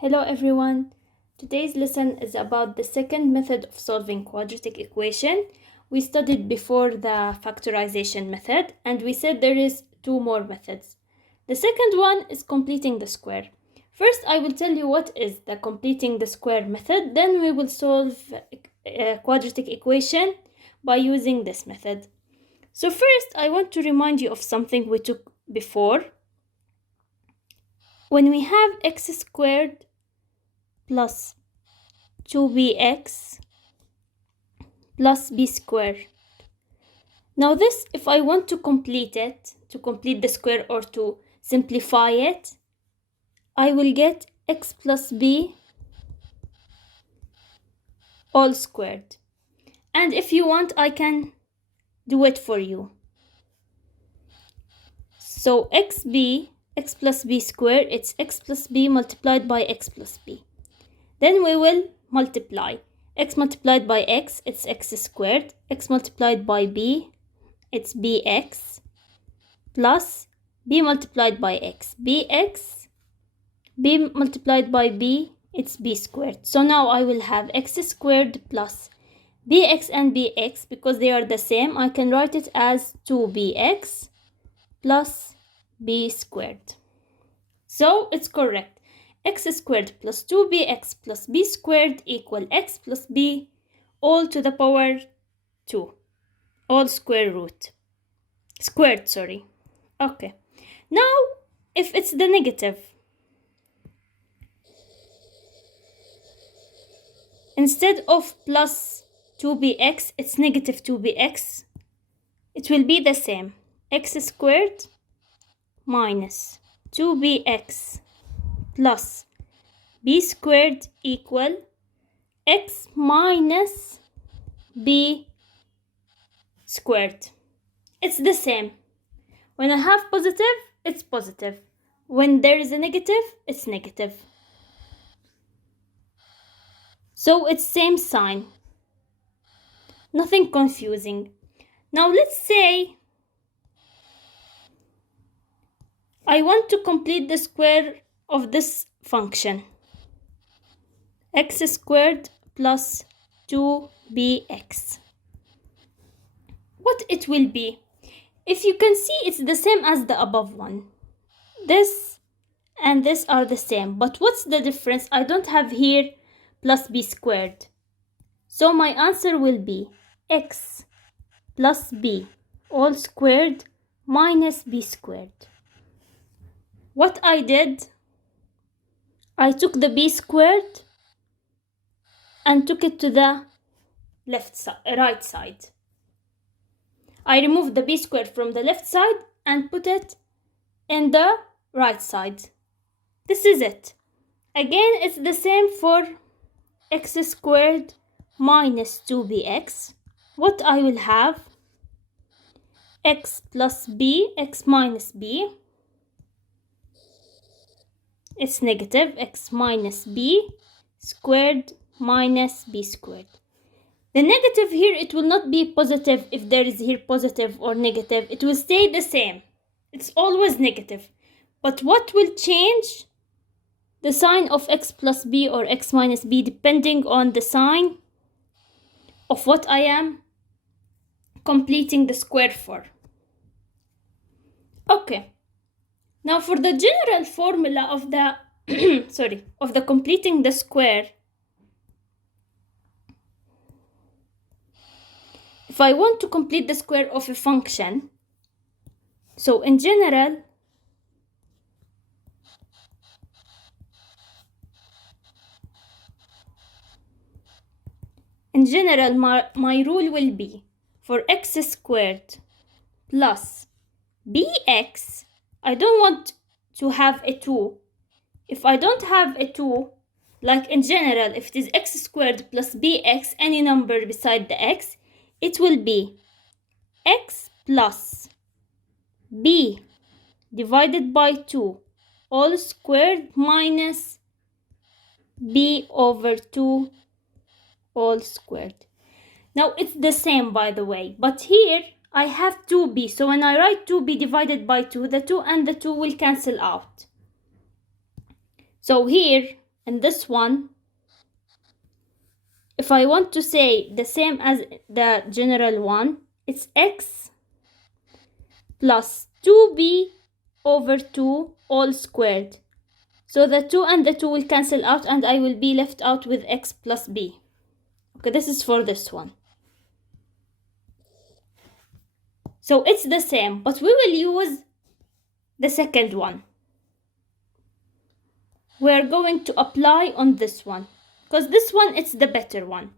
Hello everyone. Today's lesson is about the second method of solving quadratic equation. We studied before the factorization method and we said there is two more methods. The second one is completing the square. First, I will tell you what is the completing the square method, then we will solve a quadratic equation by using this method. So first, I want to remind you of something we took before. When we have x squared plus 2bx plus b squared. Now this, if I want to complete it, to complete the square or to simplify it, I will get x plus b all squared. And if you want, I can do it for you. So x plus b squared, it's x plus b multiplied by x plus b. Then we will multiply. X multiplied by x, it's x squared. X multiplied by b, it's bx. Plus b multiplied by x, bx. B multiplied by b, it's b squared. So now I will have x squared plus bx and bx. Because they are the same, I can write it as 2bx plus b squared. So it's correct. X squared plus 2bx plus b squared equal x plus b all to the power 2. All squared, sorry. Okay. Now, if it's the negative, instead of plus 2bx, it's negative 2bx. It will be the same. X squared minus 2bx plus b squared equal x minus b squared. It's the same. When I have positive, it's positive. When there is a negative, it's negative. So it's same sign. Nothing confusing. Now let's say I want to complete the square of this function. X squared plus 2bx. What it will be? If you can see, it's the same as the above one. This and this are the same. But what's the difference? I don't have here plus b squared. So my answer will be x plus b all squared minus b squared. What I did, I took the b squared and took it to the right side. I removed the b squared from the left side and put it in the right side. This is it. Again, it's the same for x squared minus 2bx. What I will have, x plus b, x minus b. It's negative x minus b squared minus b squared. The negative here, it will not be positive if there is here positive or negative. It will stay the same. It's always negative. But what will change? The sign of x plus b or x minus b, depending on the sign of what I am completing the square for. Okay. Now for the general formula of the of the completing the square, if I want to complete the square of a function, so in general, my rule will be for x squared plus bx, I don't want to have a 2. If I don't have a 2, like in general, if it is x squared plus bx, any number beside the x, it will be x plus b divided by 2 all squared minus b over 2 all squared. Now it's the same, by the way, but here I have 2b, so when I write 2b divided by 2, the 2 and the 2 will cancel out. So here and this one, if I want to say the same as the general one, it's x plus 2b over 2 all squared. So the 2 and the 2 will cancel out and I will be left out with x plus b. Okay, this is for this one. So it's the same, but we will use the second one. We're going to apply on this one, because this one, it's the better one.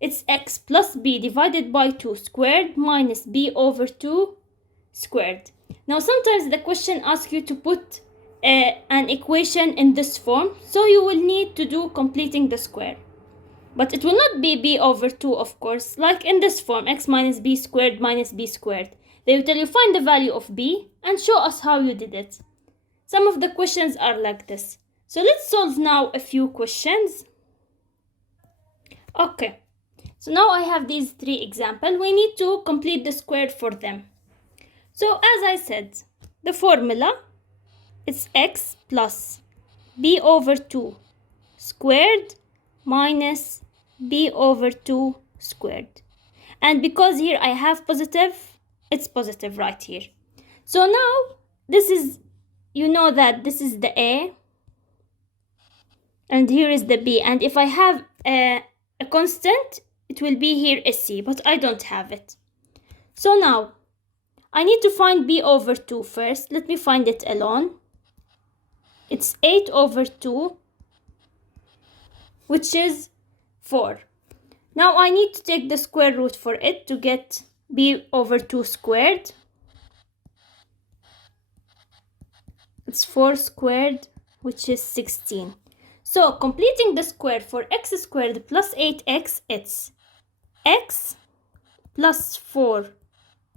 It's x plus b divided by 2 squared minus b over 2 squared. Now sometimes the question asks you to put an equation in this form, so you will need to do completing the square. But it will not be b over 2, of course, like in this form, x minus b squared minus b squared. They will tell you find the value of b and show us how you did it. Some of the questions are like this. So let's solve now a few questions. Okay, so now I have these 3 examples. We need to complete the square for them. So as I said, the formula is x plus b over 2 squared minus b over 2 squared. And because here I have positive, it's positive right here. So now this is, you know that this is the a and here is the b, and if I have a constant, it will be here a c, but I don't have it. So now I need to find b over 2 first. Let me find it alone. It's 8 over 2, which is 4. Now I need to take the square root for it to get b over 2 squared. It's 4 squared, which is 16. So completing the square for x squared plus 8x, it's x plus 4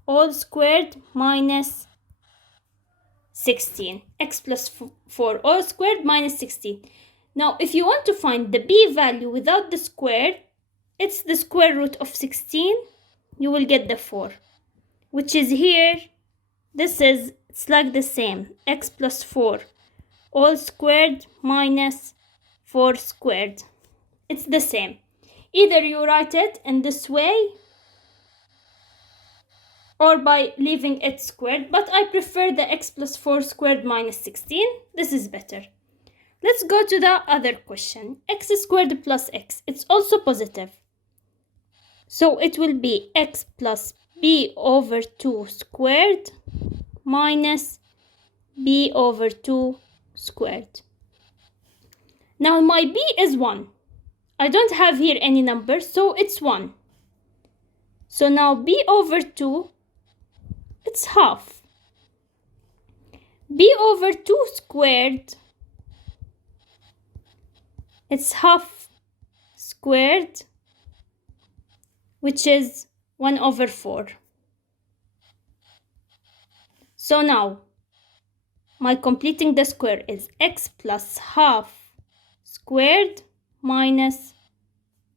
all squared minus 16. X plus 4 all squared minus 16. Now if you want to find the b value without the square, it's the square root of 16. You will get the 4, which is here. It's like the same. X plus 4 all squared minus 4 squared. It's the same. Either you write it in this way or by leaving it squared, but I prefer the x plus 4 squared minus 16. This is better. Let's go to the other question. X squared plus x. It's also positive. So it will be x plus b over 2 squared minus b over 2 squared. Now my b is 1. I don't have here any number, so it's 1. So now b over 2, it's half. b over 2 squared, it's half squared, which is 1 over 4. So now my completing the square is x plus half squared minus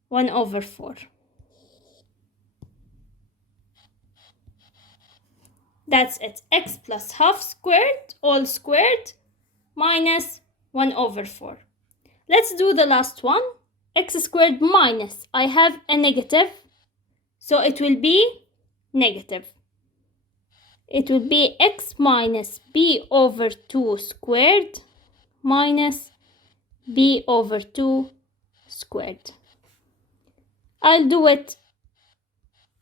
1 over 4. That's it. X plus half squared all squared minus 1 over 4. Let's do the last one. X squared minus, I have a negative, so it will be negative. It will be x minus b over 2 squared minus b over 2 squared. I'll do it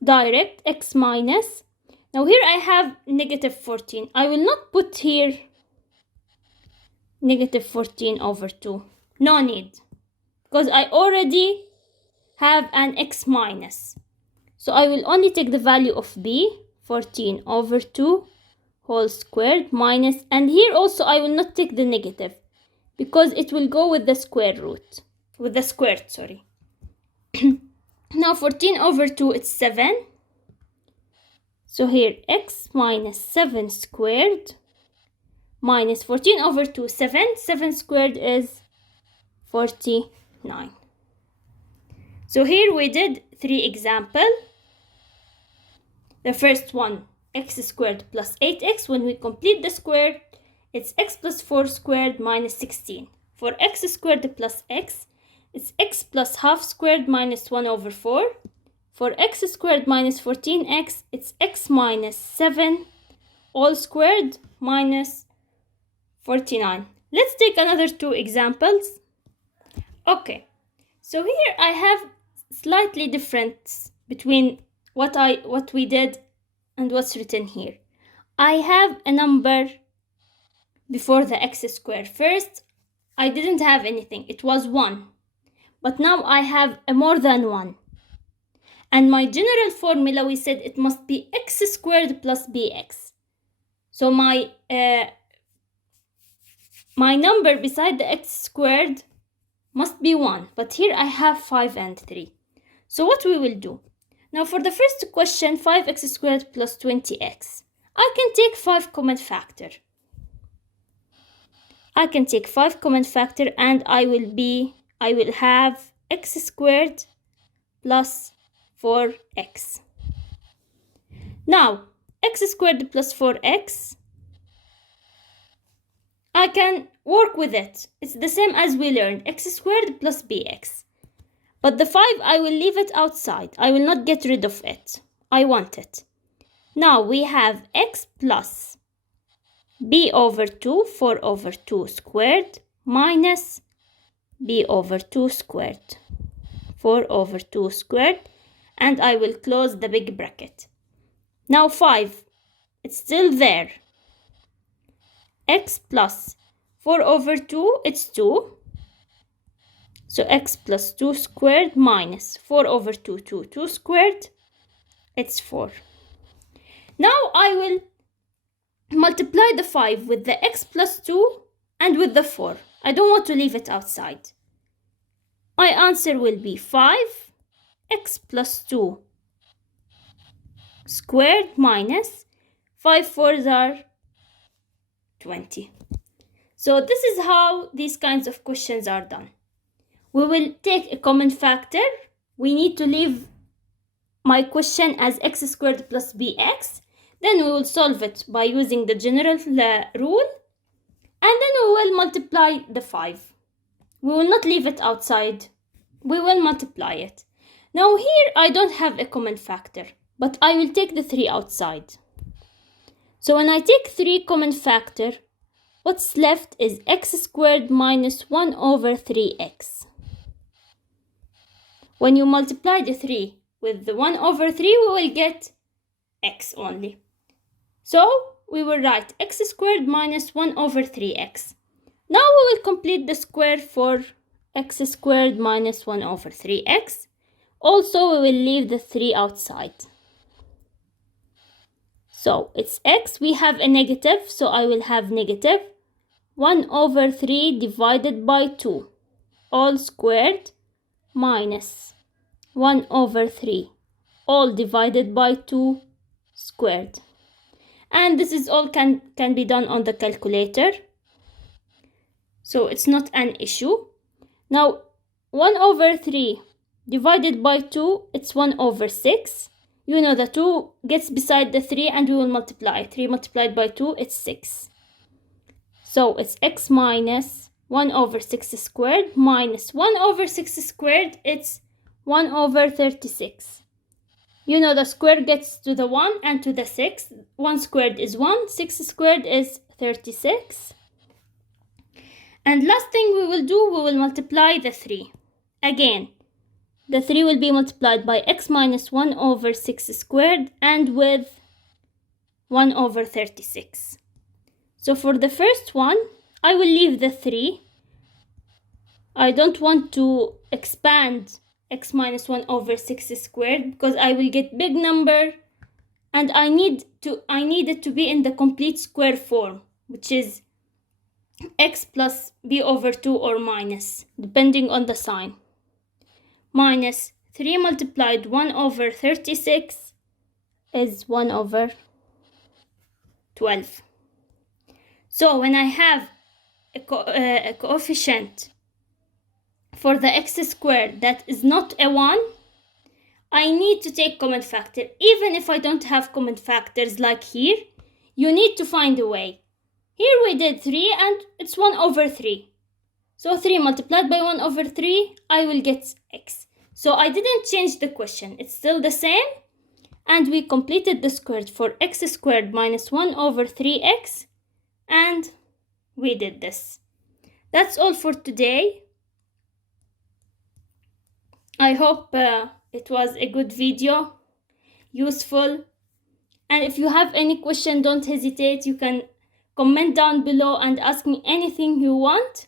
direct. X minus. Now here I have negative 14. I will not put here negative 14 over 2. No need, because I already have an x minus. So I will only take the value of b, 14 over 2 whole squared minus, and here also I will not take the negative, because it will go with the square root, with the squared, sorry. Now 14 over 2, it's 7. So here x minus 7 squared minus 14 over 2, 7. 7 squared is 49. So here we did 3 examples. The first one, x squared plus 8x. When we complete the square, it's x plus 4 squared minus 16. For x squared plus x, it's x plus half squared minus 1 over 4. For x squared minus 14x, it's x minus 7 all squared minus 49. Let's take another two examples. Okay, so here I have slightly difference between what we did and what's written here. I have a number before the x squared. First, I didn't have anything. It was 1. But now I have a more than 1. And my general formula, we said it must be x squared plus bx. So my number beside the x squared must be 1. But here I have 5 and 3. So what we will do? Now for the first question, 5x squared plus 20x. I can take 5 common factor. I can take 5 common factor and I will have x squared plus 4x. Now, x squared plus 4x, I can work with it. It's the same as we learned, x squared plus bx. But the 5, I will leave it outside. I will not get rid of it. I want it. Now we have x plus b over 2, 4 over 2 squared, minus b over 2 squared, 4 over 2 squared, and I will close the big bracket. Now 5, it's still there. X plus 4 over 2, it's 2. So x plus 2 squared minus 4 over 2, 2 squared, it's 4. Now I will multiply the 5 with the x plus 2 and with the 4. I don't want to leave it outside. My answer will be 5x plus 2 squared minus 5 fours are 20. So this is how these kinds of questions are done. We will take a common factor. We need to leave my question as x squared plus bx. Then we will solve it by using the general rule. And then we will multiply the 5. We will not leave it outside. We will multiply it. Now here I don't have a common factor, but I will take the 3 outside. So when I take 3 common factor, what's left is x squared minus 1 over 3x. When you multiply the 3 with the 1 over 3, we will get x only. So we will write x squared minus 1 over 3x. Now we will complete the square for x squared minus 1 over 3x. Also, we will leave the 3 outside. So it's x. We have a negative, so I will have negative 1 over 3 divided by 2, all squared, minus 1 over 3, all divided by 2 squared. And this is all can be done on the calculator. So it's not an issue. Now 1 over 3 divided by 2, it's 1 over 6. You know the 2 gets beside the 3 and we will multiply. 3 multiplied by 2, it's 6. So it's x minus 1 over 6 squared minus 1 over 6 squared, it's 1 over 36. You know the square gets to the 1 and to the 6. 1 squared is 1, 6 squared is 36. And last thing we will do, we will multiply the 3. Again, the 3 will be multiplied by x minus 1 over 6 squared and with 1 over 36. So for the first one, I will leave the 3. I don't want to expand x minus 1 over 6 squared because I will get big number and I need it to be in the complete square form, which is x plus b over 2 or minus, depending on the sign. Minus 3 multiplied 1 over 36 is 1 over 12. So when I have a coefficient for the x squared that is not a 1, I need to take common factor. Even if I don't have common factors like here, you need to find a way. Here we did 3 and it's 1 over 3. So 3 multiplied by 1 over 3, I will get x. So I didn't change the question. It's still the same. And we completed the squared for x squared minus 1 over 3x. And we did this. That's all for today. I hope it was a good video, useful. And if you have any question, don't hesitate. You can comment down below and ask me anything you want.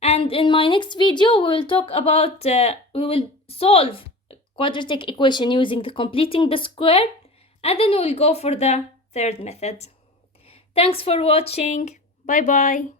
And in my next video, we will talk about, we will solve quadratic equation using the completing the square, and then we will go for the third method. Thanks for watching. Bye bye.